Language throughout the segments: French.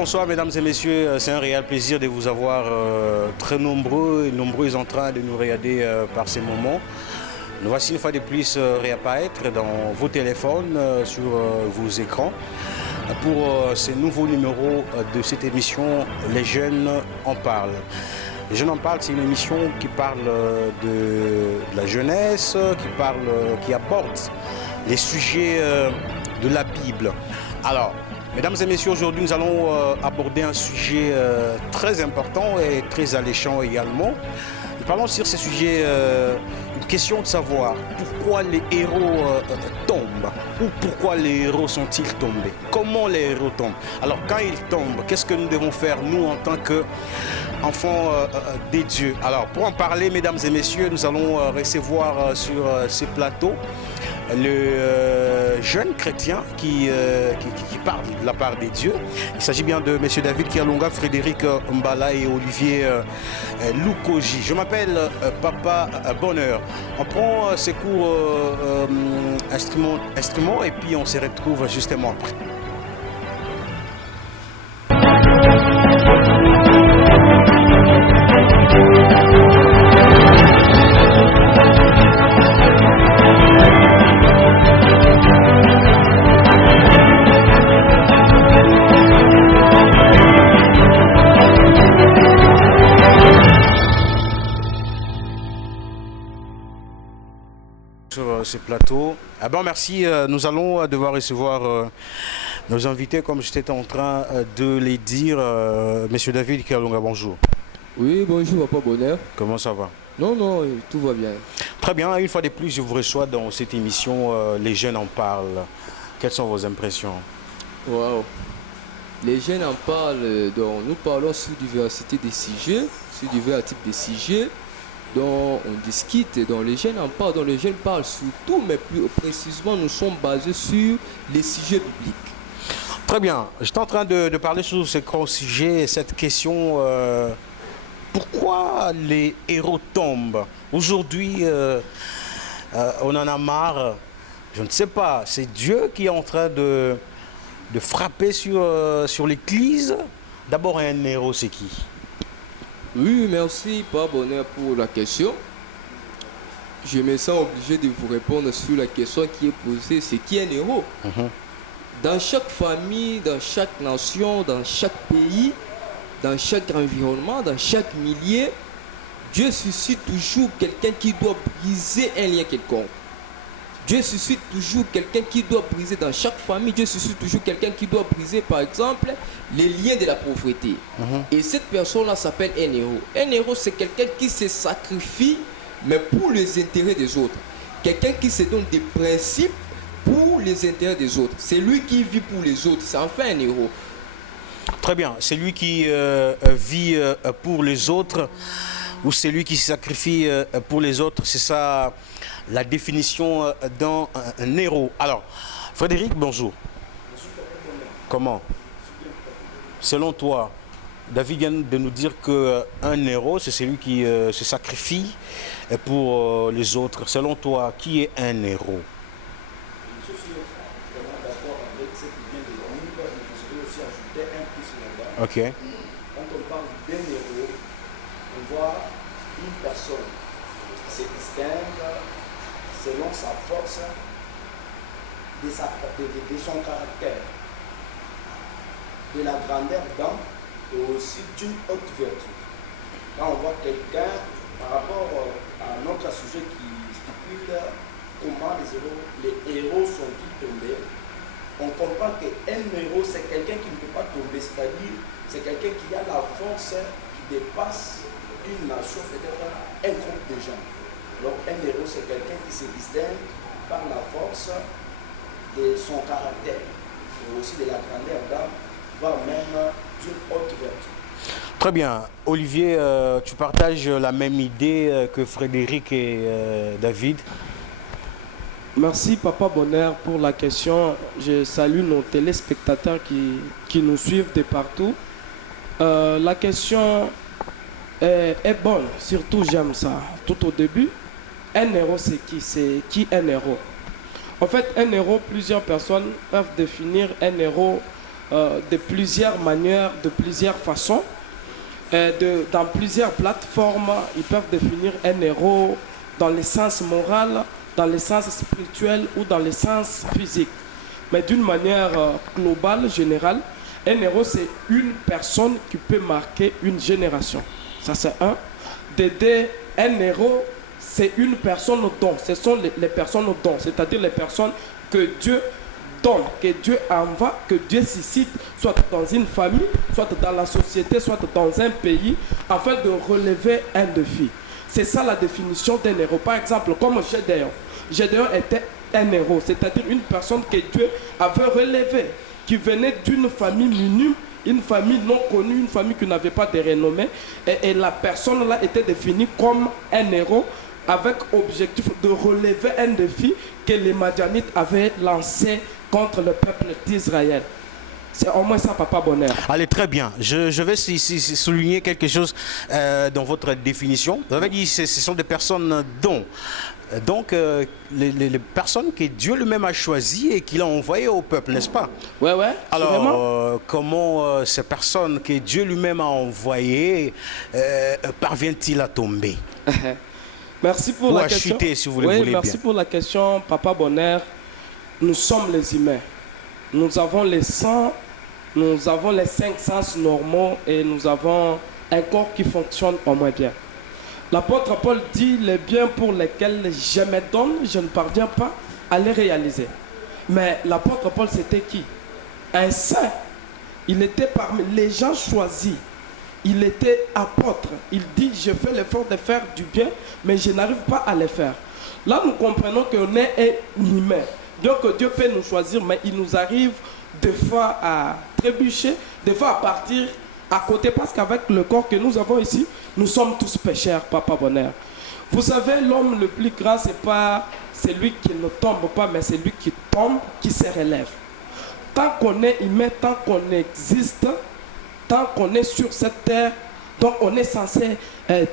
bonsoir mesdames et messieurs, c'est un réel plaisir de vous avoir très nombreux et nombreuses en train de nous regarder par ces moments. Nous voici une fois de plus réapparaître dans vos téléphones, sur vos écrans, pour ces nouveaux numéros de cette émission Les Jeunes en parlent. Les Jeunes en parlent, c'est une émission qui parle de la jeunesse, qui aborde les sujets de la Bible. Alors, mesdames et messieurs, aujourd'hui nous allons aborder un sujet très important et très alléchant également. Nous parlons sur ce sujet, une question de savoir pourquoi les héros tombent ou pourquoi les héros sont-ils tombés. Comment les héros tombent. Alors quand ils tombent, qu'est-ce que nous devons faire nous en tant qu'enfants des dieux. Alors pour en parler, mesdames et messieurs, nous allons recevoir sur ces plateaux le jeune chrétien qui parle de la part des dieux. Il s'agit bien de M. David Kialonga, Frédéric Mbala et Olivier Lukoji. Je m'appelle Papa Bonheur. On prend ces cours instruments et puis on se retrouve justement après. Sur ces plateaux. Ah ben merci, nous allons devoir recevoir nos invités comme j'étais en train de les dire. Monsieur David Kialonga, bonjour. Oui, bonjour Papa Bonheur. Comment ça va? Non, tout va bien. Très bien, une fois de plus je vous reçois dans cette émission Les Jeunes en parlent. Quelles sont vos impressions? Wow. Les jeunes en parlent, donc nous parlons sur diversité des sujets, sur divers types de sujets dont on discute, dont les jeunes en parlent, dont les jeunes parlent surtout, mais plus précisément, nous sommes basés sur les sujets bibliques. Très bien. J'étais en train de parler sur ce grand sujet, cette question, pourquoi les héros tombent? Aujourd'hui, on en a marre, je ne sais pas, c'est Dieu qui est en train de frapper sur l'Église. D'abord, un héros, c'est qui? Oui, merci, Papa Bonheur, pour la question. Je me sens obligé de vous répondre sur la question qui est posée, c'est qui est un héros? Dans chaque famille, dans chaque nation, dans chaque pays, dans chaque environnement, dans chaque milieu, Dieu suscite toujours quelqu'un qui doit briser un lien quelconque. Dieu suscite toujours quelqu'un qui doit briser dans chaque famille. Dieu suscite toujours quelqu'un qui doit briser, par exemple, les liens de la pauvreté. Et cette personne-là s'appelle un héros. Un héros, c'est quelqu'un qui se sacrifie, mais pour les intérêts des autres. Quelqu'un qui se donne des principes pour les intérêts des autres. C'est lui qui vit pour les autres. C'est enfin un héros. Très bien. C'est lui qui vit pour les autres ou c'est lui qui se sacrifie pour les autres. C'est ça la définition d'un héros. Alors, Frédéric, bonjour. Comment? Selon toi, David vient de nous dire qu'un héros, c'est celui qui se sacrifie pour les autres. Selon toi, qui est un héros? Je suis vraiment d'accord avec ce qui vient de dire, mais je vais aussi ajouter un plus là-bas. Ok. Quand on parle d'un héros, on voit une personne qui se distingue selon sa force, de son caractère, de la grandeur d'âme et aussi d'une haute vertu. Là, on voit quelqu'un par rapport à notre sujet qui stipule comment les héros sont-ils tombés. On comprend qu'un héros, c'est quelqu'un qui ne peut pas tomber, c'est-à-dire c'est quelqu'un qui a la force qui dépasse une nation, peut-être un groupe de gens. Donc un héros, c'est quelqu'un qui se distingue par la force de son caractère, et aussi de la grandeur d'âme, voire même d'une haute vertu. Très bien. Olivier, tu partages la même idée que Frédéric et David? Merci Papa Bonheur pour la question. Je salue nos téléspectateurs qui nous suivent de partout. La question est bonne, surtout j'aime ça. Tout au début, un héros c'est qui? C'est qui un héros? En fait, un héros, plusieurs personnes peuvent définir un héros de plusieurs manières, de plusieurs façons. Dans plusieurs plateformes, ils peuvent définir un héros dans le sens moral, dans le sens spirituel ou dans le sens physique. Mais d'une manière globale, générale, un héros, c'est une personne qui peut marquer une génération. Ça, c'est un. De deux, un héros, c'est une personne au don. Ce sont les personnes au don, c'est-à-dire les personnes que Dieu donne, que Dieu envoie, que Dieu suscite, soit dans une famille, soit dans la société, soit dans un pays, afin de relever un défi. C'est ça la définition d'un héros. Par exemple, comme Gédéon. Gédéon était un héros, c'est-à-dire une personne que Dieu avait relevée, qui venait d'une famille minime, une famille non connue, une famille qui n'avait pas de renommée. Et la personne-là était définie comme un héros, avec objectif de relever un défi que les Madianites avaient lancé contre le peuple d'Israël. C'est au moins ça, Papa Bonheur. Allez, très bien. Je vais souligner quelque chose dans votre définition. Vous avez dit que ce sont des personnes dont. Donc, les personnes que Dieu lui-même a choisies et qu'il a envoyées au peuple, n'est-ce pas? Ouais. Alors, comment ces personnes que Dieu lui-même a envoyées parviennent-ils à tomber? Merci pour la question. Chuter, si vous le voulez merci bien. pour la question, Papa Bonheur. Nous sommes les humains. Nous avons les sang, nous avons les 5 sens normaux et nous avons un corps qui fonctionne au moins bien. L'apôtre Paul dit: les biens pour lesquels je me donne, je ne parviens pas à les réaliser. Mais l'apôtre Paul, c'était qui? Un saint. Il était parmi les gens choisis. Il était apôtre. Il dit: je fais l'effort de faire du bien, mais je n'arrive pas à le faire. Là, nous comprenons qu'on est un humain. Donc Dieu peut nous choisir, mais il nous arrive des fois à trébucher, des fois à partir à côté, parce qu'avec le corps que nous avons ici, nous sommes tous pécheurs, Papa Bonheur. Vous savez, l'homme le plus grand, ce n'est pas celui qui ne tombe pas, mais c'est lui qui tombe, qui se relève. Tant qu'on est humain, tant qu'on existe, tant qu'on est sur cette terre, donc on est censé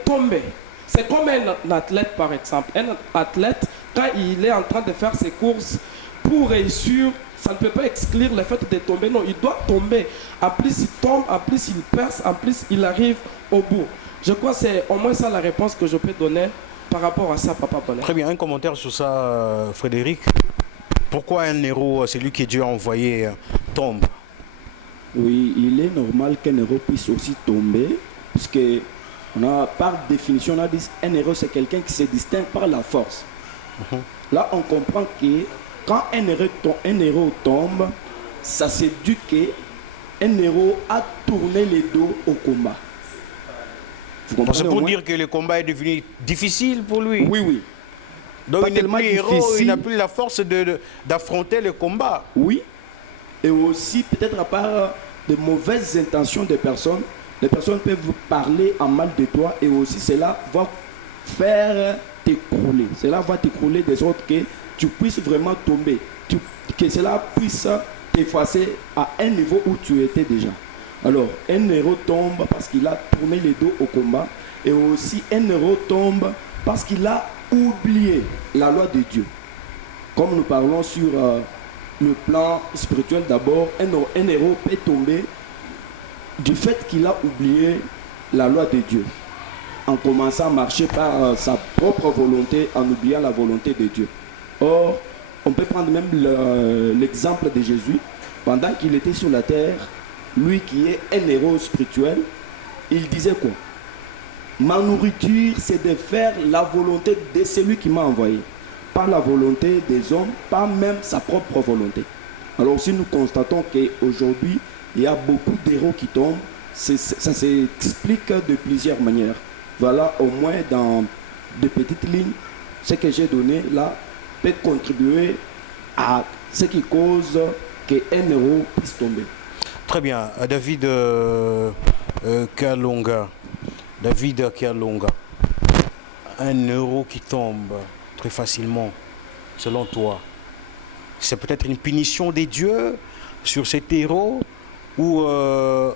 tomber. C'est comme un athlète, par exemple. Un athlète, quand il est en train de faire ses courses, pour réussir, ça ne peut pas exclure le fait de tomber. Non, il doit tomber. En plus, il tombe, en plus, il perce, en plus, il arrive au bout. Je crois que c'est au moins ça la réponse que je peux donner par rapport à ça, Papa Bonheur. Très bien, un commentaire sur ça, Frédéric. Pourquoi un héros, celui que Dieu a envoyé, tombe? Oui, il est normal qu'un héros puisse aussi tomber, puisque par définition, on a dit un héros, c'est quelqu'un qui se distingue par la force. Là, on comprend que quand un héros tombe, ça c'est dû qu'un héros a tourné le dos au combat. C'est pour dire que le combat est devenu difficile pour lui. Oui. Donc Pas il n'est plus héros, difficile. il n'a plus la force d'affronter le combat. Oui. Et aussi, peut-être à part de mauvaises intentions des personnes, les personnes peuvent vous parler en mal de toi et aussi cela va faire t'écrouler. Cela va t'écrouler de sorte que tu puisses vraiment tomber. Que cela puisse t'effacer à un niveau où tu étais déjà. Alors, un héros tombe parce qu'il a tourné le dos au combat. Et aussi, un héros tombe parce qu'il a oublié la loi de Dieu. Comme nous parlons sur le plan spirituel d'abord, un héros peut tomber du fait qu'il a oublié la loi de Dieu, en commençant à marcher par sa propre volonté, en oubliant la volonté de Dieu. Or, on peut prendre même l'exemple de Jésus. Pendant qu'il était sur la terre, lui qui est un héros spirituel, il disait quoi? Ma nourriture, c'est de faire la volonté de celui qui m'a envoyé. Pas la volonté des hommes, pas même sa propre volonté. Alors si nous constatons qu'aujourd'hui, il y a beaucoup d'héros qui tombent, ça s'explique de plusieurs manières. Voilà, au moins dans de petites lignes, ce que j'ai donné là peut contribuer à ce qui cause qu'un héros puisse tomber. Très bien. David Kalonga. David Kalonga. Un héros qui tombe très facilement, selon toi, c'est peut-être une punition des dieux sur cet héros, où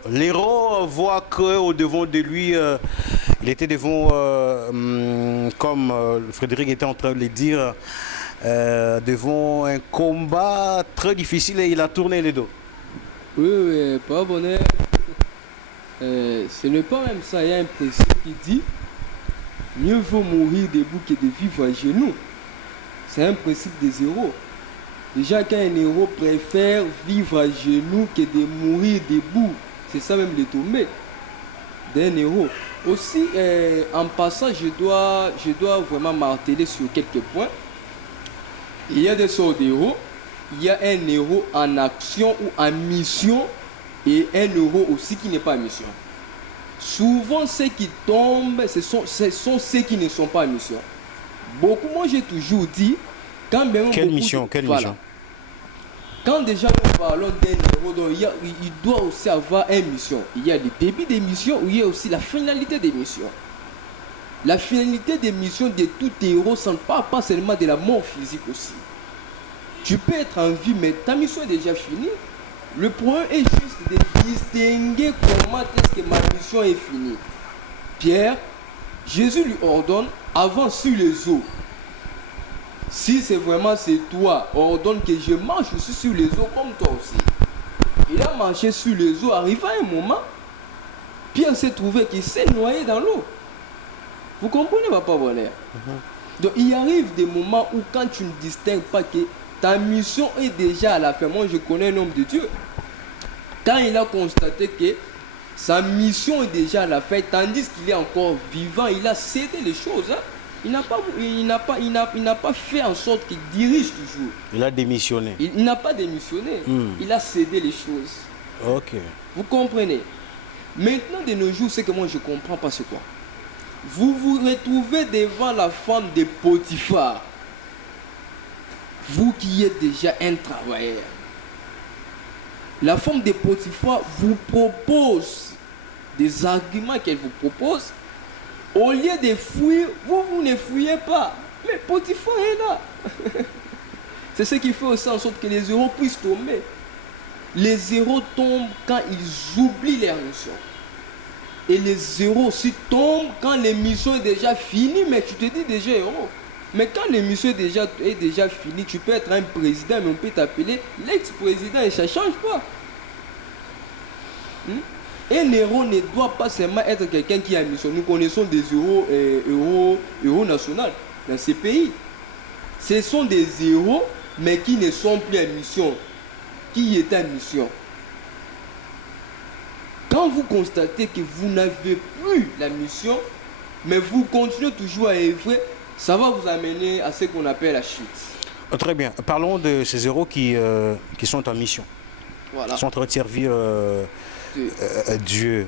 l'héros voit qu'au-devant de lui, il était devant, comme Frédéric était en train de le dire, devant un combat très difficile et il a tourné le dos. Oui, oui, pas bonheur. Ce n'est pas même ça. Il y a un principe qui dit mieux vaut mourir debout que de vivre à genoux. C'est un principe des héros. Déjà qu'un héros préfère vivre à genoux que de mourir debout. C'est ça même le tombé d'un héros. Aussi, en passant, je dois vraiment marteler sur quelques points. Il y a des sortes d'héros. Il y a un héros en action ou en mission et un héros aussi qui n'est pas en mission. Souvent, ceux qui tombent, ce sont ceux qui ne sont pas en mission. Beaucoup, moi j'ai toujours dit, quand même... Quelle mission? Quand déjà nous parlons d'un héros, donc il doit aussi avoir une mission. Il y a le début des missions, il y a aussi la finalité des missions. La finalité des missions de tout héros, ça ne parle pas seulement de la mort physique aussi. Tu peux être en vie, mais ta mission est déjà finie. Le problème est juste de distinguer comment est-ce que ma mission est finie. Pierre, Jésus lui ordonne, avance sur les eaux. Si c'est vraiment toi, ordonne que je marche aussi sur les eaux comme toi aussi. Il a marché sur les eaux, arrivé à un moment, Pierre s'est trouvé qu'il s'est noyé dans l'eau. Vous comprenez, papa Bonheur? Donc il arrive des moments où quand tu ne distingues pas que ta mission est déjà à la fin. Moi je connais un homme de Dieu. Quand il a constaté que sa mission est déjà à la fin, tandis qu'il est encore vivant, il a cédé les choses. Hein. Il n'a pas fait en sorte qu'il dirige toujours. Il a démissionné. Il n'a pas démissionné. Il a cédé les choses. Ok. Vous comprenez? Maintenant, de nos jours, ce que moi je ne comprends pas, c'est quoi? Vous vous retrouvez devant la femme de Potiphar. Vous qui êtes déjà un travailleur. La femme de Potiphar vous propose des arguments qu'elle vous propose. Au lieu de fuir, vous ne fuyez pas. Mais Potiphar est là. C'est ce qui fait aussi en sorte que les héros puissent tomber. Les héros tombent quand ils oublient leur mission. Et les héros aussi tombent quand l'émission est déjà finie, mais tu te dis déjà héros. Mais quand l'émission est déjà finie, tu peux être un président, mais on peut t'appeler l'ex-président et ça ne change pas. Un héros ne doit pas seulement être quelqu'un qui a une mission. Nous connaissons des héros nationaux dans ces pays. Ce sont des héros, mais qui ne sont plus en mission. Qui étaient en mission. Quand vous constatez que vous n'avez plus la mission, mais vous continuez toujours à œuvrer, ça va vous amener à ce qu'on appelle la chute. Très bien. Parlons de ces héros qui sont en mission. Voilà. Ils sont en train de servir Dieu.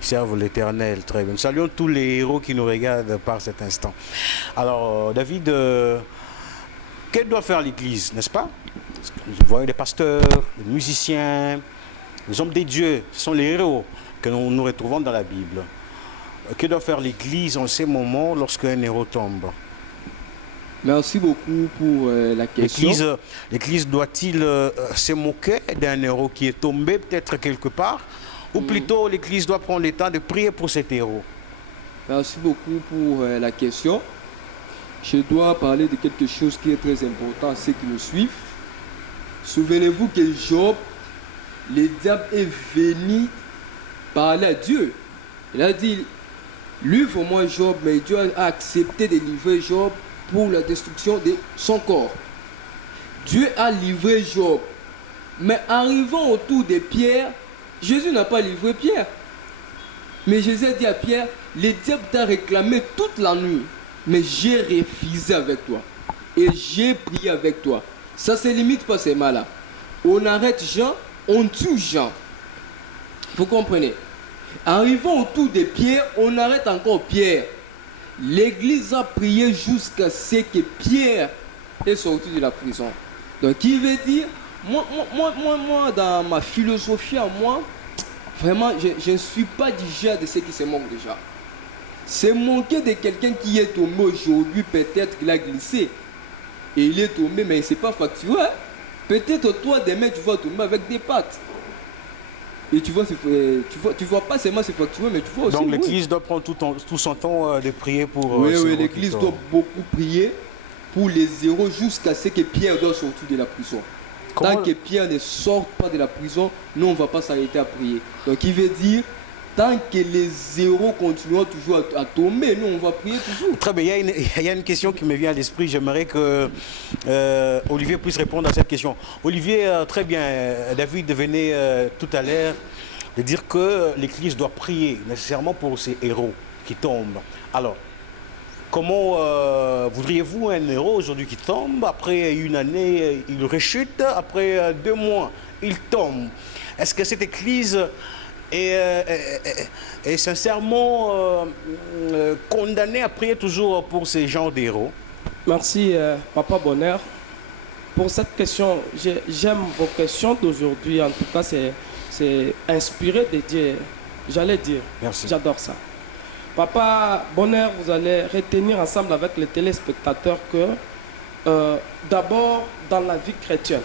Ils servent l'Éternel. Très bien. Nous saluons tous les héros qui nous regardent par cet instant. Alors, David, qu'elle doit faire l'Église, n'est-ce pas? Nous voyons des pasteurs, des musiciens, les hommes des dieux. Ce sont les héros que nous retrouvons dans la Bible. Que doit faire l'Église en ces moments lorsqu'un héros tombe? Merci beaucoup pour la question. L'Église doit-il se moquer d'un héros qui est tombé peut-être quelque part? Ou plutôt l'Église doit prendre le temps de prier pour cet héros? Merci beaucoup pour la question. Je dois parler de quelque chose qui est très important à ceux qui nous suivent. Souvenez-vous que Job, le diable est venu parler à Dieu. Il a dit, livre-moi Job, mais Dieu a accepté de livrer Job pour la destruction de son corps. Dieu a livré Job. Mais arrivant autour de Pierre, Jésus n'a pas livré Pierre. Mais Jésus a dit à Pierre, le diable t'a réclamé toute la nuit, mais j'ai refusé avec toi. Et j'ai prié avec toi. Ça ne se limite pas seulement là. On arrête Jean, on tue Jean. Vous comprenez? Arrivant autour de Pierre, on arrête encore Pierre. L'église a prié jusqu'à ce que Pierre est sorti de la prison. Donc, qui veut dire, moi, dans ma philosophie à moi, vraiment, je ne suis pas du genre de ceux qui se moquent déjà. C'est moquer de quelqu'un qui est tombé aujourd'hui, peut-être qu'il a glissé. Et il est tombé, mais il ne s'est pas fracturé. Hein? Peut-être toi, demain, tu vas tomber avec des pattes. Et tu vois pas seulement se fracturer, mais tu vois aussi. Donc l'Église doit prendre tout son temps de prier pour... Oui, l'Église doit beaucoup prier pour les héros jusqu'à ce que Pierre doit sortir de la prison. Tant que Pierre ne sort pas de la prison, nous, on ne va pas s'arrêter à prier. Donc, il veut dire, tant que les zéros continueront toujours à tomber, nous, on va prier toujours. Très bien, il y a une question qui me vient à l'esprit. J'aimerais que Olivier puisse répondre à cette question. Olivier, très bien, David venait tout à l'heure de dire que l'Église doit prier nécessairement pour ces héros qui tombent. Alors, comment voudriez-vous un héros aujourd'hui qui tombe, après une année, il rechute, après 2 mois, il tombe? Est-ce que cette Église est sincèrement condamnée à prier toujours pour ces genres d'héros? Merci, Papa Bonheur. Pour cette question, j'aime vos questions d'aujourd'hui. En tout cas, c'est inspiré de Dieu. J'allais dire. Merci. J'adore ça. Papa Bonheur, vous allez retenir ensemble avec les téléspectateurs que d'abord, dans la vie chrétienne,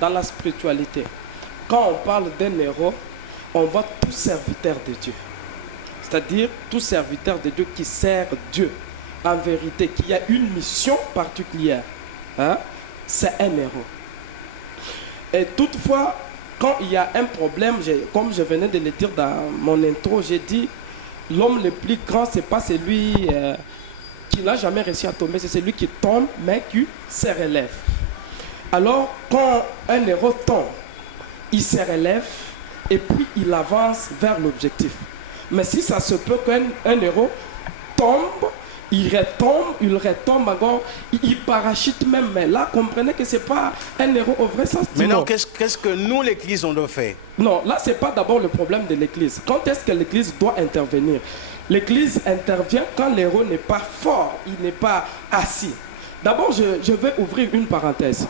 dans la spiritualité, quand on parle d'un héros, on voit tout serviteur de Dieu. C'est-à-dire tout serviteur de Dieu qui sert Dieu en vérité, qui a une mission particulière. Hein? C'est un héros. Et toutefois, quand il y a un problème, comme je venais de le dire dans mon intro, j'ai dit, l'homme le plus grand, ce n'est pas celui qui n'a jamais réussi à tomber, c'est celui qui tombe, mais qui se relève. Alors, quand un héros tombe, il se relève et puis il avance vers l'objectif. Mais si ça se peut qu'un héros tombe, il retombe encore, il parachute même. Mais là, comprenez que ce n'est pas un héros au vrai sens du mot. Maintenant, qu'est-ce que nous, l'Église, on doit faire? Non, là, ce n'est pas d'abord le problème de l'Église. Quand est-ce que l'Église doit intervenir? L'Église intervient quand l'héros n'est pas fort, il n'est pas assis. D'abord, je vais ouvrir une parenthèse.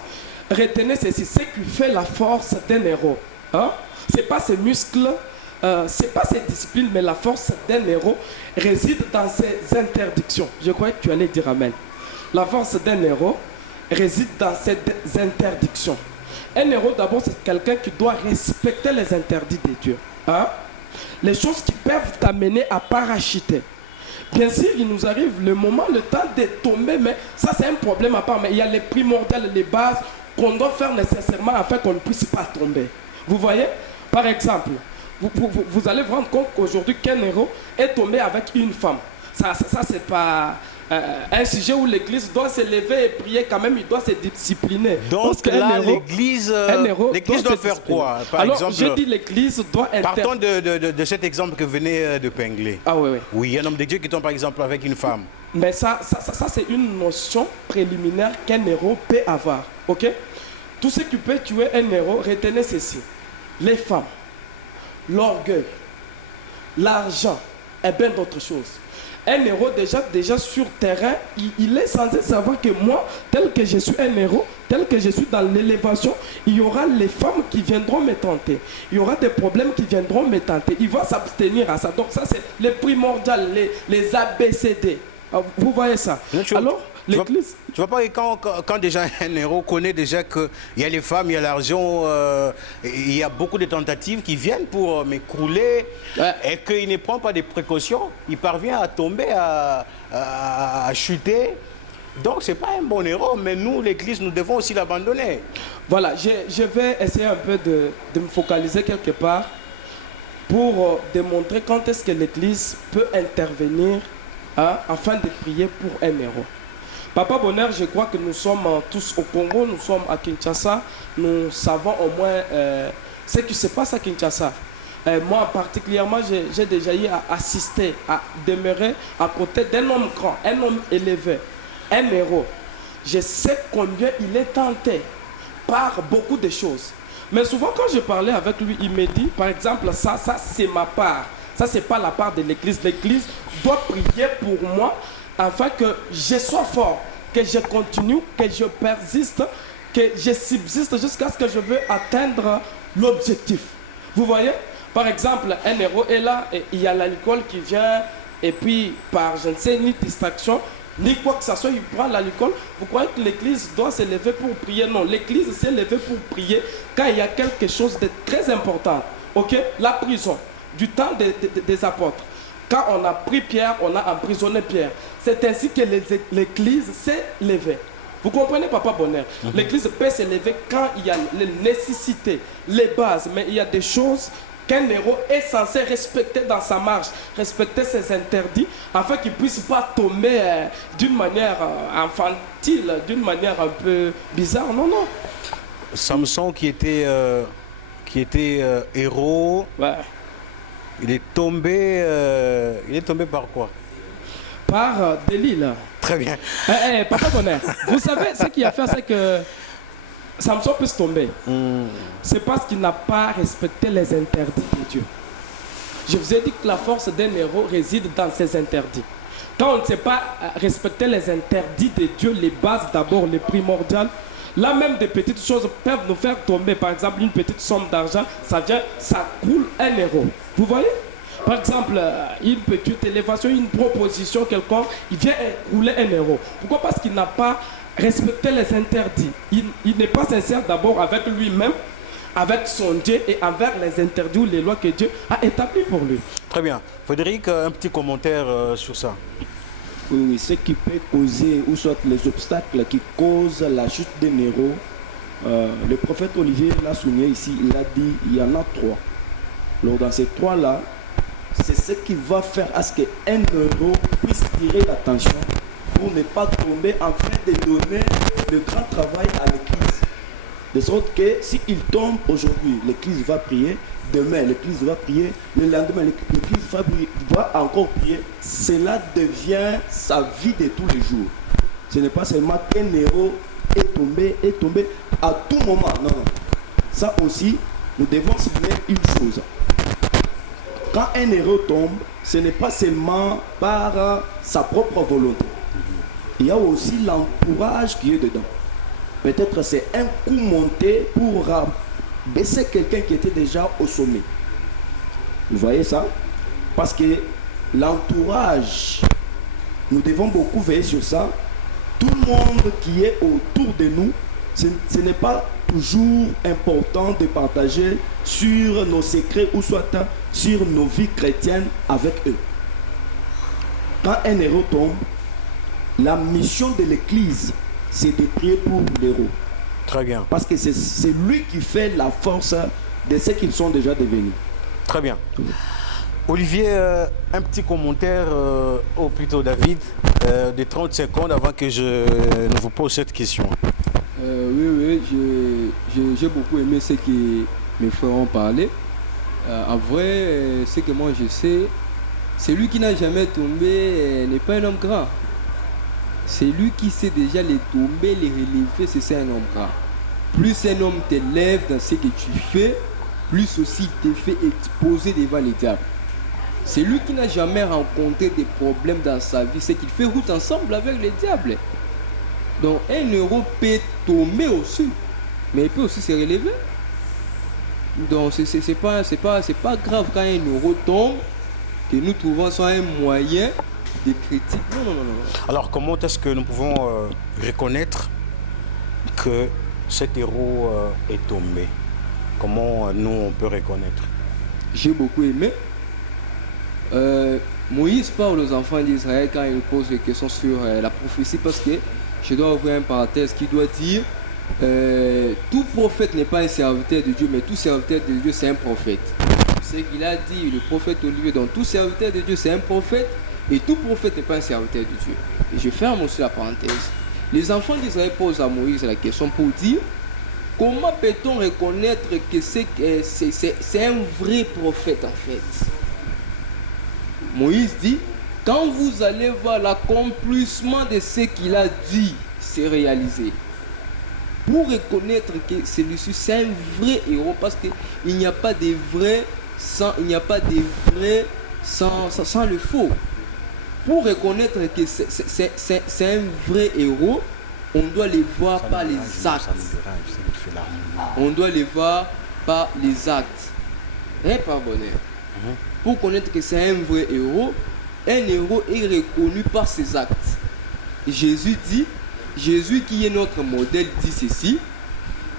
Retenez ceci, ce qui fait la force d'un héros. Hein? Ce n'est pas ses muscles, ce n'est pas ses disciplines, mais la force d'un héros réside dans ses interdictions. Je croyais que tu allais dire amen. La force d'un héros réside dans ses interdictions. Un héros, d'abord, c'est quelqu'un qui doit respecter les interdits de Dieu. Hein? Les choses qui peuvent t'amener à parachuter. Bien sûr, il nous arrive le moment, le temps de tomber, mais ça, c'est un problème à part. Mais il y a les primordiales, les bases qu'on doit faire nécessairement afin qu'on ne puisse pas tomber. Vous voyez? Par exemple, vous allez vous rendre compte qu'aujourd'hui, qu'un héros est tombé avec une femme. Ça c'est pas un sujet où l'Église doit se lever et prier quand même, il doit se discipliner. Donc là, l'Église doit faire quoi? Par exemple, je dis l'Église doit partons de cet exemple que vous venez de pingler. Ah oui, oui. Oui, un homme de Dieu qui tombe par exemple avec une femme. Mais ça c'est une notion préliminaire qu'un héros peut avoir. Ok? Tout ce qui peut tuer un héros, retenez ceci. Les femmes, l'orgueil, l'argent et bien d'autres choses. Un héros déjà sur terrain, il est censé savoir que moi, tel que je suis un héros, tel que je suis dans l'élévation, il y aura les femmes qui viendront me tenter. Il y aura des problèmes qui viendront me tenter. Il va s'abstenir à ça. Donc ça, c'est les primordiales, les ABCD. Vous voyez ça? Alors, l'Église... Tu vois pas quand déjà un héros connaît déjà qu'il y a les femmes, il y a l'argent, il y a beaucoup de tentatives qui viennent pour m'écrouler et qu'il ne prend pas de précautions, il parvient à tomber, à chuter. Donc ce n'est pas un bon héros, mais nous, l'Église, nous devons aussi l'abandonner. Voilà, je vais essayer un peu de me focaliser quelque part pour démontrer quand est-ce que l'Église peut intervenir afin de prier pour un héros. Papa Bonheur, je crois que nous sommes tous au Congo, nous sommes à Kinshasa, nous savons au moins ce qui se passe à Kinshasa. Moi particulièrement, j'ai déjà eu à assister, à demeurer à côté d'un homme grand, un homme élevé, un héros. Je sais combien il est tenté par beaucoup de choses. Mais souvent quand je parlais avec lui, il me dit, par exemple, ça c'est ma part. Ça c'est pas la part de l'Église. L'Église doit prier pour moi afin que je sois fort, que je continue, que je persiste, que je subsiste jusqu'à ce que je veux atteindre l'objectif. Vous voyez? Par exemple, un héros est là, et il y a l'alcool qui vient, et puis par je ne sais ni distraction, ni quoi que ce soit, il prend l'alcool. Vous croyez que l'Église doit se lever pour prier? Non, l'Église s'est levée pour prier quand il y a quelque chose de très important. Ok? La prison, du temps des apôtres. Quand on a pris Pierre, on a emprisonné Pierre. C'est ainsi que l'Église s'est levée. Vous comprenez, Papa Bonheur? L'église peut s'élever quand il y a les nécessités, les bases, mais il y a des choses qu'un héros est censé respecter dans sa marche, respecter ses interdits, afin qu'il ne puisse pas tomber d'une manière infantile, d'une manière un peu bizarre. Non, non. Samson qui était héros, Ouais. il est tombé par quoi? Par Delilah. Très bien. Papa Bonheur, vous savez ce qui a fait, c'est que Samson puisse tomber. C'est parce qu'il n'a pas respecté les interdits de Dieu. Je vous ai dit que la force d'un héros réside dans ses interdits. Quand on ne sait pas respecter les interdits de Dieu, les bases d'abord, les primordiales, là même des petites choses peuvent nous faire tomber. Par exemple, une petite somme d'argent, ça coule un héros. Vous voyez? Par exemple, une petite élévation, une proposition, quelqu'un, il vient écrouler un héros. Pourquoi? Parce qu'il n'a pas respecté les interdits. Il n'est pas sincère d'abord avec lui-même, avec son Dieu et envers les interdits ou les lois que Dieu a établies pour lui. Très bien. Frédéric, un petit commentaire sur ça. Oui, ce qui peut causer, ou soit les obstacles qui causent la chute d'un héros, le prophète Olivier l'a souligné ici, il a dit, il y en a 3. Alors dans ces 3-là, c'est ce qui va faire à ce qu'un héros puisse tirer l'attention pour ne pas tomber en train de donner de grand travail à l'église. De sorte que s'il tombe aujourd'hui, l'église va prier, demain l'église va prier, le lendemain l'église va encore prier. Cela devient sa vie de tous les jours. Ce n'est pas seulement qu'un héros est tombé à tout moment. Non, non. Ça aussi, nous devons souligner une chose. Quand un héros tombe, ce n'est pas seulement par sa propre volonté. Il y a aussi l'entourage qui est dedans. Peut-être c'est un coup monté pour baisser quelqu'un qui était déjà au sommet. Vous voyez ça? Parce que l'entourage, nous devons beaucoup veiller sur ça. Tout le monde qui est autour de nous, ce n'est pas toujours important de partager sur nos secrets ou soit sur nos vies chrétiennes avec eux. Quand un héros tombe, la mission de l'église, c'est de prier pour l'héros. Très bien. Parce que c'est lui qui fait la force de ce qu'ils sont déjà devenus. Très bien. Olivier, un petit commentaire, ou plutôt David, de 30 secondes avant que je ne vous pose cette question. Oui, j'ai beaucoup aimé ce que mes frères ont parlé. En vrai, ce que moi je sais, celui qui n'a jamais tombé n'est pas un homme grand. C'est lui qui sait déjà les tomber, les relever, c'est un homme grand. Plus un homme t'élève dans ce que tu fais, plus aussi il te fait exposer devant les diables. C'est lui qui n'a jamais rencontré des problèmes dans sa vie, c'est qu'il fait route ensemble avec les diables. Donc un héros peut tomber aussi, mais il peut aussi se relever. Donc c'est pas grave quand un héros tombe, que nous trouvons soit un moyen de critique. Non. Alors comment est-ce que nous pouvons reconnaître que cet héros est tombé? Comment nous on peut reconnaître? J'ai beaucoup aimé. Moïse parle aux enfants d'Israël quand il pose des questions sur la prophétie, parce que je dois ouvrir une parenthèse qui doit dire tout prophète n'est pas un serviteur de Dieu, mais tout serviteur de Dieu c'est un prophète. C'est ce qu'il a dit, le prophète Olivier. Donc tout serviteur de Dieu c'est un prophète, et tout prophète n'est pas un serviteur de Dieu. Et je ferme aussi la parenthèse. Les enfants d'Israël posent à Moïse la question pour dire comment peut-on reconnaître que c'est un vrai prophète en fait. Moïse dit, quand vous allez voir l'accomplissement de ce qu'il a dit, c'est réalisé. Pour reconnaître que celui-ci c'est un vrai héros, parce qu'il n'y a pas de vrai sans le faux. Pour reconnaître que c'est un vrai héros, on doit les voir par les actes. On doit les voir par les actes. Et par bonheur. Pour connaître que c'est un vrai héros, un héros est reconnu par ses actes. Jésus qui est notre modèle, dit ceci: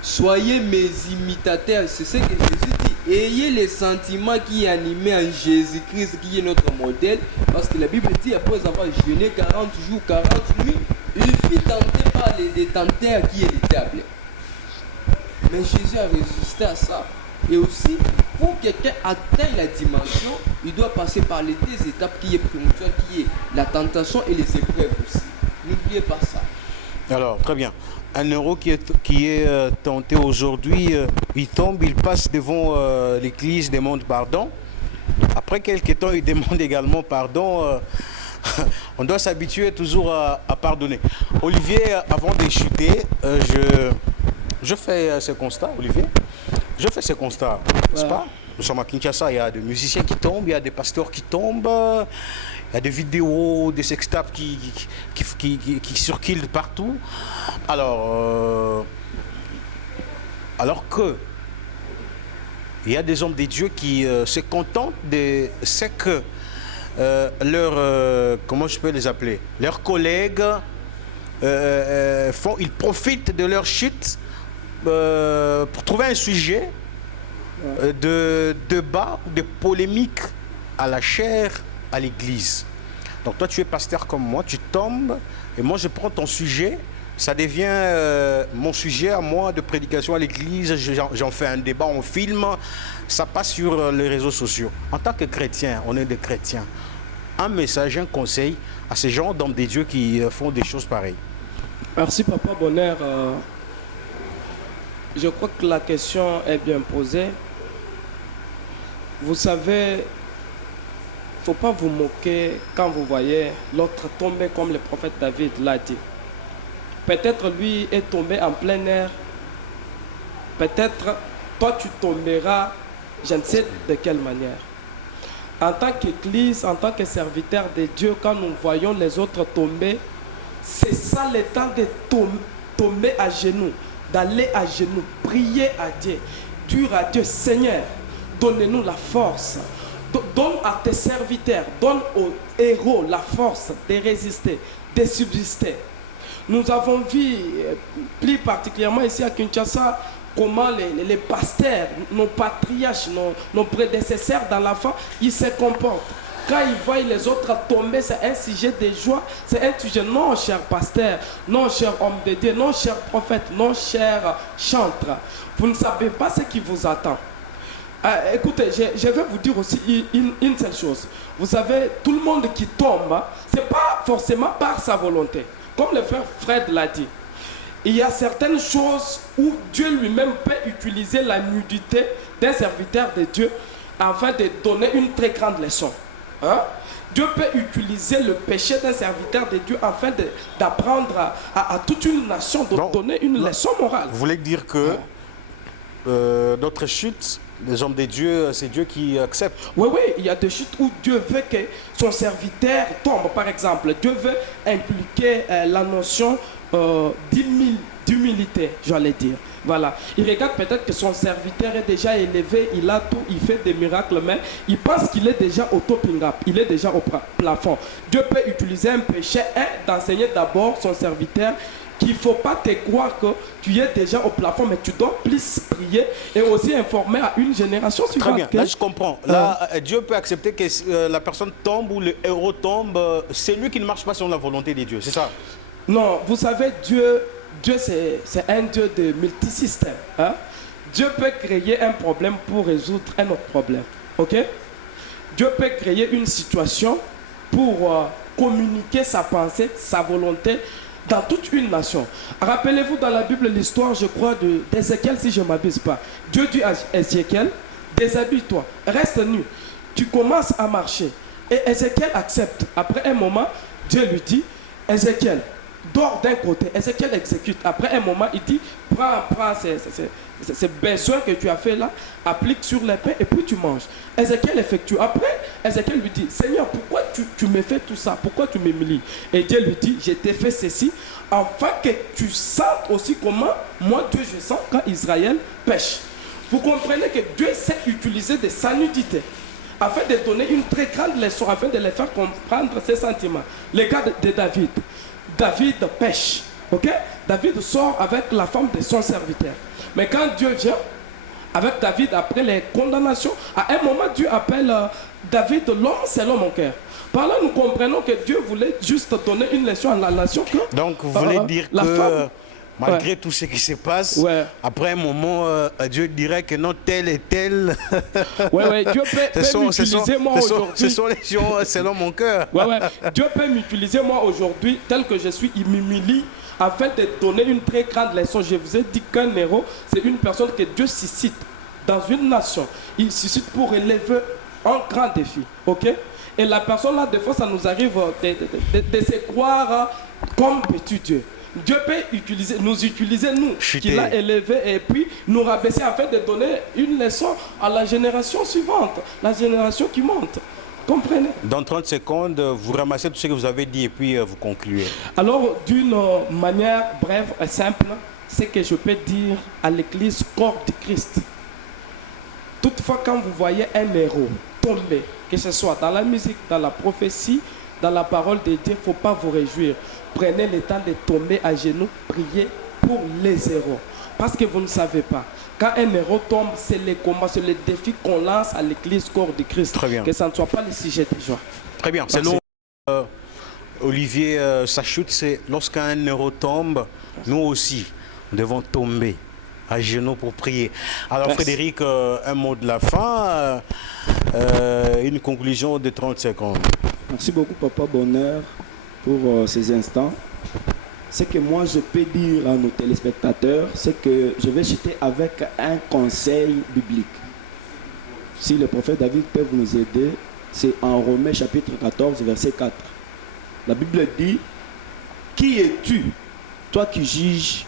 soyez mes imitateurs. C'est ce que Jésus dit. Ayez les sentiments qui animaient en Jésus-Christ, qui est notre modèle. Parce que la Bible dit, après avoir jeûné 40 jours, 40 nuits, Il fut tenté par les détenteurs qui étaient appelés. Mais Jésus a résisté à ça. Et aussi, pour que quelqu'un atteigne la dimension, il doit passer par les deux étapes qui est primordiale, qui est la tentation et les épreuves aussi. N'oubliez pas ça. Alors, très bien. Un euro qui est tenté aujourd'hui, il tombe, il passe devant l'église, demande pardon. Après quelques temps, il demande également pardon. On doit s'habituer toujours à pardonner. Olivier, avant de chuter, je fais ce constat, Olivier. Je fais ce constat, n'est-ce pas? Nous sommes à Kinshasa, il y a des musiciens qui tombent, il y a des pasteurs qui tombent, il y a des vidéos, des sextapes qui circulent partout. Alors que il y a des hommes de Dieu qui se contentent de ce que comment je peux les appeler, leurs collègues font, ils profitent de leur chute pour trouver un sujet de débat, de polémique à la chair, à l'église. Donc toi tu es pasteur comme moi, tu tombes et moi je prends ton sujet, ça devient mon sujet à moi de prédication à l'église, j'en fais un débat, on filme, ça passe sur les réseaux sociaux. En tant que chrétien, on est des chrétiens. Un message, un conseil à ces gens d'hommes des dieux qui font des choses pareilles. Merci Papa Bonheur. Je crois que la question est bien posée. Vous savez, il ne faut pas vous moquer quand vous voyez l'autre tomber comme le prophète David l'a dit. Peut-être lui est tombé en plein air. Peut-être toi tu tomberas, je ne sais de quelle manière. En tant qu'Église, en tant que serviteur de Dieu, quand nous voyons les autres tomber, c'est ça le temps de tomber à genoux, d'aller à genoux, prier à Dieu, dire à Dieu, Seigneur, donnez-nous la force. Donne à tes serviteurs, donne aux héros la force de résister, de subsister. Nous avons vu, plus particulièrement ici à Kinshasa, comment les pasteurs, nos patriarches, nos prédécesseurs dans la foi, ils se comportent. Quand ils voient les autres tomber, c'est un sujet de joie, c'est un sujet, non cher pasteur, non cher homme de Dieu, non cher prophète, non cher chantre. Vous ne savez pas ce qui vous attend. Écoutez, je vais vous dire aussi une seule chose. Vous savez, tout le monde qui tombe, ce n'est pas forcément par sa volonté. Comme le frère Fred l'a dit, il y a certaines choses où Dieu lui-même peut utiliser la nudité d'un serviteur de Dieu afin de donner une très grande leçon. Hein? Dieu peut utiliser le péché d'un serviteur de Dieu afin d'apprendre à toute une nation, de donner une leçon morale. Vous voulez dire que notre chute, les hommes de Dieu, c'est Dieu qui accepte? Oui, il y a des chutes où Dieu veut que son serviteur tombe. Par exemple, Dieu veut impliquer la notion d'humilité, j'allais dire. Voilà. Il regarde peut-être que son serviteur est déjà élevé, il a tout, il fait des miracles, mais il pense qu'il est déjà au topping up, il est déjà au plafond. Dieu peut utiliser un péché et d'enseigner d'abord son serviteur qu'il ne faut pas te croire que tu es déjà au plafond, mais tu dois plus prier et aussi informer à une génération suivante. Très bien, là je comprends. Là, Dieu peut accepter que la personne tombe ou le héros tombe. C'est lui qui ne marche pas selon la volonté de Dieu, c'est ça? Non, vous savez, Dieu c'est un Dieu de multisystème. Hein? Dieu peut créer un problème pour résoudre un autre problème. Ok? Dieu peut créer une situation pour communiquer sa pensée, sa volonté dans toute une nation. Rappelez-vous dans la Bible l'histoire, je crois, d'Ézéchiel, si je ne m'abuse pas. Dieu dit à Ézéchiel, déshabille-toi, reste nu. Tu commences à marcher. Et Ézéchiel accepte. Après un moment, Dieu lui dit, Ézéchiel, dors d'un côté. Ézéchiel exécute. Après un moment, il dit, prends ces besoins que tu as fait là, applique sur les pains et puis tu manges. Ézéchiel effectue. Après, Ézéchiel lui dit, Seigneur, pourquoi tu me fais tout ça? Pourquoi tu m'humilies? Et Dieu lui dit, je t'ai fait ceci, afin que tu sentes aussi comment moi, Dieu, je sens quand Israël pêche. Vous comprenez que Dieu sait utiliser de sa nudité afin de donner une très grande leçon, afin de les faire comprendre ses sentiments. Les gars de David. David pêche, ok? David sort avec la femme de son serviteur. Mais quand Dieu vient avec David après les condamnations, à un moment Dieu appelle David l'homme selon mon cœur. Par là, nous comprenons que Dieu voulait juste donner une leçon à la nation. Donc, vous voulez dire la que femme, malgré tout ce qui se passe, après un moment, Dieu dirait que non, tel et tel. Dieu peut m'utiliser moi aujourd'hui. Ce sont les gens selon mon cœur. Dieu peut m'utiliser moi aujourd'hui tel que je suis, il m'humilie afin de donner une très grande leçon. Je vous ai dit qu'un héros, c'est une personne que Dieu suscite dans une nation. Il suscite pour élever un grand défi. Ok? Et la personne là, des fois, ça nous arrive de se croire comme petit Dieu. Dieu peut nous utiliser, nous, qu'il a élevé, et puis nous rabaisser afin de donner une leçon à la génération suivante, la génération qui monte. Comprenez? Dans 30 secondes, vous ramassez tout ce que vous avez dit et puis vous concluez. Alors, d'une manière brève et simple, c'est que je peux dire à l'église corps de Christ. Toutefois, quand vous voyez un héros tomber, que ce soit dans la musique, dans la prophétie, dans la parole de Dieu, il ne faut pas vous réjouir. Prenez le temps de tomber à genoux, prier pour les héros. Parce que vous ne savez pas. Quand un héros tombe, c'est le combat, c'est le défi qu'on lance à l'église corps de Christ. Très bien. Que ça ne soit pas le sujet de joie. Très bien. Selon Olivier Sachout, c'est lorsqu'un héros tombe, nous aussi, nous devons tomber à genoux pour prier. Alors merci. Frédéric, un mot de la fin, une conclusion de 30 secondes. Merci beaucoup Papa Bonheur pour ces instants. Ce que moi je peux dire à nos téléspectateurs, c'est que je vais jeter avec un conseil biblique. Si le prophète David peut nous aider, c'est en Romains chapitre 14, verset 4. La Bible dit, qui es-tu, toi qui juges?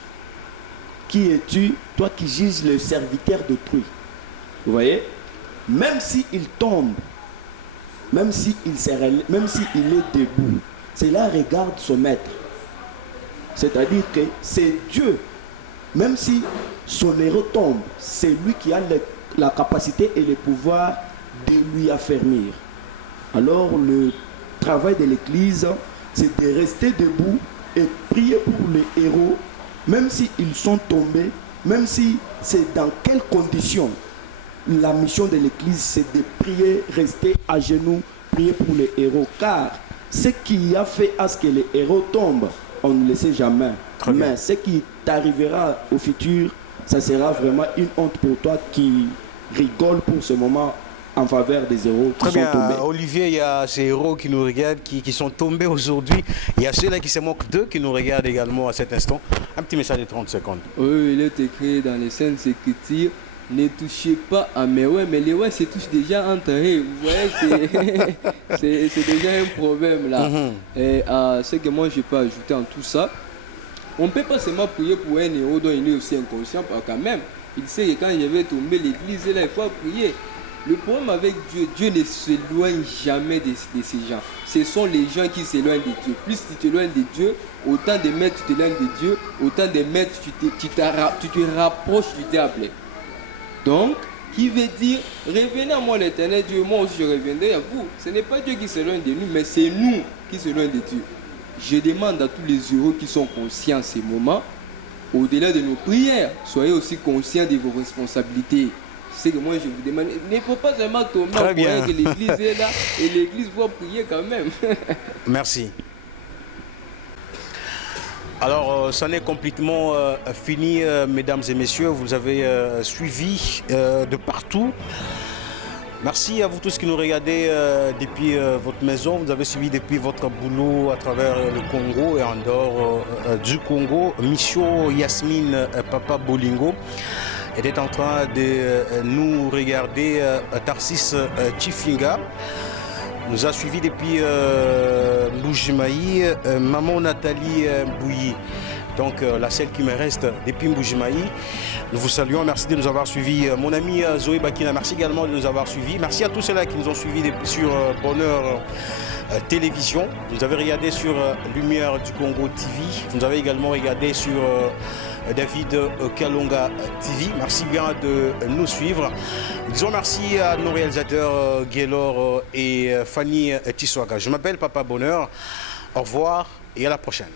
Qui es-tu, toi qui juges le serviteur d'autrui? Vous voyez? Même s'il tombe, même s'il est debout, cela regarde son maître. C'est-à-dire que c'est Dieu. Même si son héros tombe, c'est lui qui a la capacité et le pouvoir de lui affermir. Alors le travail de l'Église, c'est de rester debout et prier pour les héros, même s'ils sont tombés, même si c'est dans quelles conditions. La mission de l'Église, c'est de prier, rester à genoux, prier pour les héros. Car ce qui a fait à ce que les héros tombent, on ne le sait jamais. Mais ce qui t'arrivera au futur, ça sera vraiment une honte pour toi qui rigole pour ce moment en faveur des héros qui sont tombés. Olivier, il y a ces héros qui nous regardent, qui sont tombés aujourd'hui. Il y a ceux-là qui se moquent d'eux, qui nous regardent également à cet instant. Un petit message de 30 secondes. Oui, il est écrit dans les Saintes Écritures, ne touchez pas à mes ouais, mais les ouais se touchent déjà entre eux. Vous voyez, c'est déjà un problème là. Et ce que moi je peux ajouter en tout ça, on ne peut pas seulement prier pour un héros dont il est aussi inconscient, parce que quand même, il sait que quand il va tomber l'église, là, il faut prier. Le problème avec Dieu, Dieu ne s'éloigne jamais de ces gens. Ce sont les gens qui s'éloignent de Dieu. Plus tu t'éloignes de Dieu, autant de mètres tu t'éloignes de Dieu, autant de mètres tu te rapproches du diable. Donc, qui veut dire, revenez à moi l'Éternel Dieu, moi aussi je reviendrai à vous. Ce n'est pas Dieu qui s'éloigne de nous, mais c'est nous qui s'éloignons de Dieu. Je demande à tous les héros qui sont conscients en ces moments, au-delà de nos prières, soyez aussi conscients de vos responsabilités. C'est que moi je vous demande, il ne faut pas seulement tomber en croyant que l'église est là et l'église va prier quand même. Merci. Alors, ça n'est complètement fini, mesdames et messieurs. Vous avez suivi de partout. Merci à vous tous qui nous regardez depuis votre maison. Vous avez suivi depuis votre boulot à travers le Congo et en dehors du Congo. Mission Yasmine Papa Bolingo était en train de nous regarder. Tarsis Chifinga nous a suivis depuis Mbujimaï, maman Nathalie Mbouyi. Donc la celle qui me reste depuis Mbujimaï. Nous vous saluons, merci de nous avoir suivis. Mon ami Zoé Bakina, merci également de nous avoir suivis. Merci à tous ceux-là qui nous ont suivis sur Bonheur Télévision. Vous nous avez regardé sur Lumière du Congo TV. Vous nous avez également regardé sur David Kalonga TV. Merci bien de nous suivre. Disons merci à nos réalisateurs Gaylor et Fanny Tissoaga. Je m'appelle Papa Bonheur. Au revoir et à la prochaine.